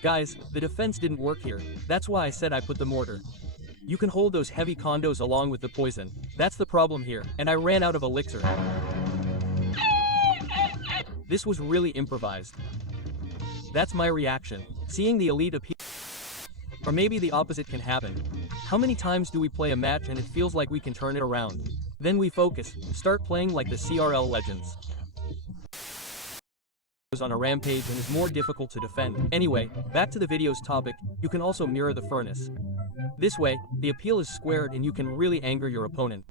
Guys, the defense didn't work here. That's why I said I put the mortar. You can hold those heavy condos along with the poison. That's the problem here, and I ran out of elixir. This was really improvised. That's my reaction. Seeing the elite appear. Or maybe the opposite can happen. How many times do we play a match and it feels like we can turn it around? Then we focus, start playing like the CRL legends. On a rampage and is more difficult to defend. Anyway, back to the video's topic, you can also mirror the furnace. This way, the appeal is squared and you can really anger your opponent.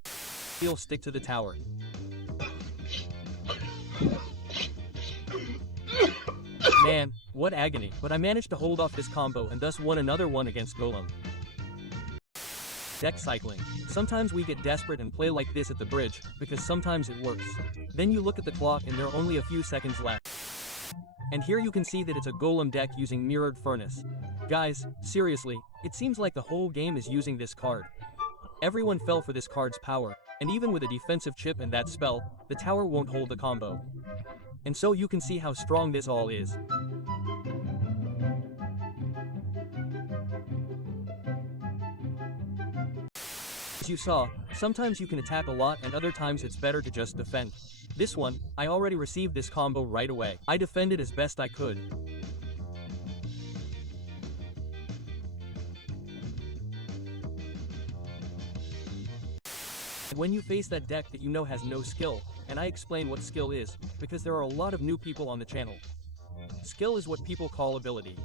He'll stick to the tower. Man, what agony, but I managed to hold off this combo and thus won another one against Golem. Deck cycling. Sometimes we get desperate and play like this at the bridge, because sometimes it works. Then you look at the clock and there are only a few seconds left. And here you can see that it's a Golem deck using Mirrored Furnace. Guys, seriously, it seems like the whole game is using this card. Everyone fell for this card's power, and even with a defensive chip and that spell, the tower won't hold the combo. And so you can see how strong this all is. As you saw, sometimes you can attack a lot and other times it's better to just defend. This one, I already received this combo right away. I defended as best I could. When you face that deck that you know has no skill, and I explain what skill is, because there are a lot of new people on the channel. Skill is what people call ability.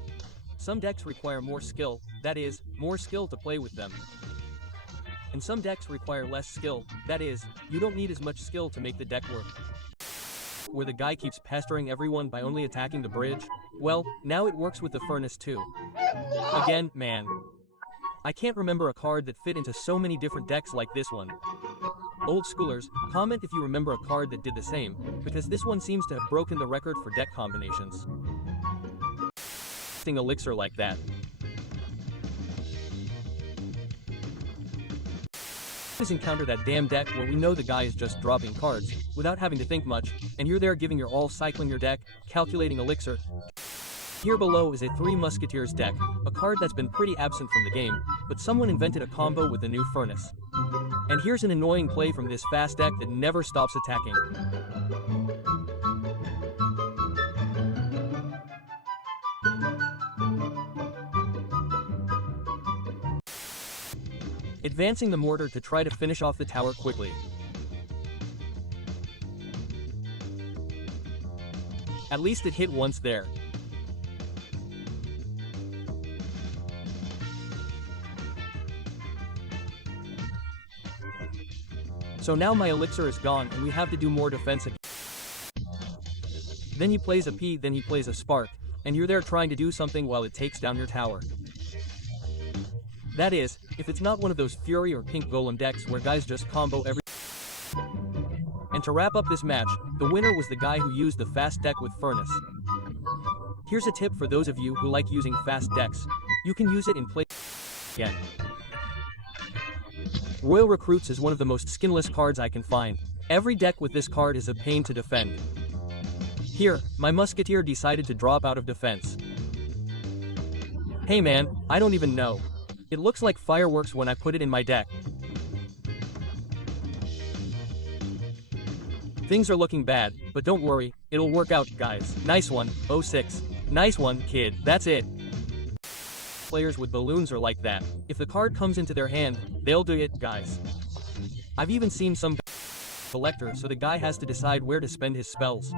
Some decks require more skill, that is, more skill to play with them. And some decks require less skill, that is, you don't need as much skill to make the deck work. Where the guy keeps pestering everyone by only attacking the bridge, well, now it works with the furnace too. Again, man. I can't remember a card that fit into so many different decks like this one. Old schoolers, comment if you remember a card that did the same, because this one seems to have broken the record for deck combinations. Elixir like that. Always encounter that damn deck where we know the guy is just dropping cards, without having to think much, and you're there giving your all cycling your deck, calculating elixir. Here below is a Three Musketeers deck, a card that's been pretty absent from the game, but someone invented a combo with the new furnace. And here's an annoying play from this fast deck that never stops attacking. Advancing the mortar to try to finish off the tower quickly. At least it hit once there. So now my elixir is gone and we have to do more defense again. Then he plays a P, then he plays a spark, and you're there trying to do something while it takes down your tower. That is, if it's not one of those Fury or Pink Golem decks where guys just combo every. And to wrap up this match, the winner was the guy who used the fast deck with Furnace. Here's a tip for those of you who like using fast decks. You can use it in play again. Royal Recruits is one of the most skinless cards I can find. Every deck with this card is a pain to defend. Here, my Musketeer decided to drop out of defense. Hey man, I don't even know. It looks like fireworks when I put it in my deck. Things are looking bad, but don't worry, it'll work out, guys. Nice one, 06. Nice one, kid, that's it. Players with balloons are like that. If the card comes into their hand, they'll do it, guys. I've even seen some collector, so the guy has to decide where to spend his spells.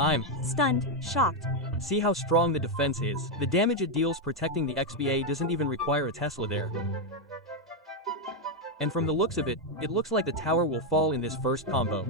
I'm stunned, shocked. See how strong the defense is. The damage it deals protecting the XBA doesn't even require a Tesla there. And from the looks of it, it looks like the tower will fall in this first combo.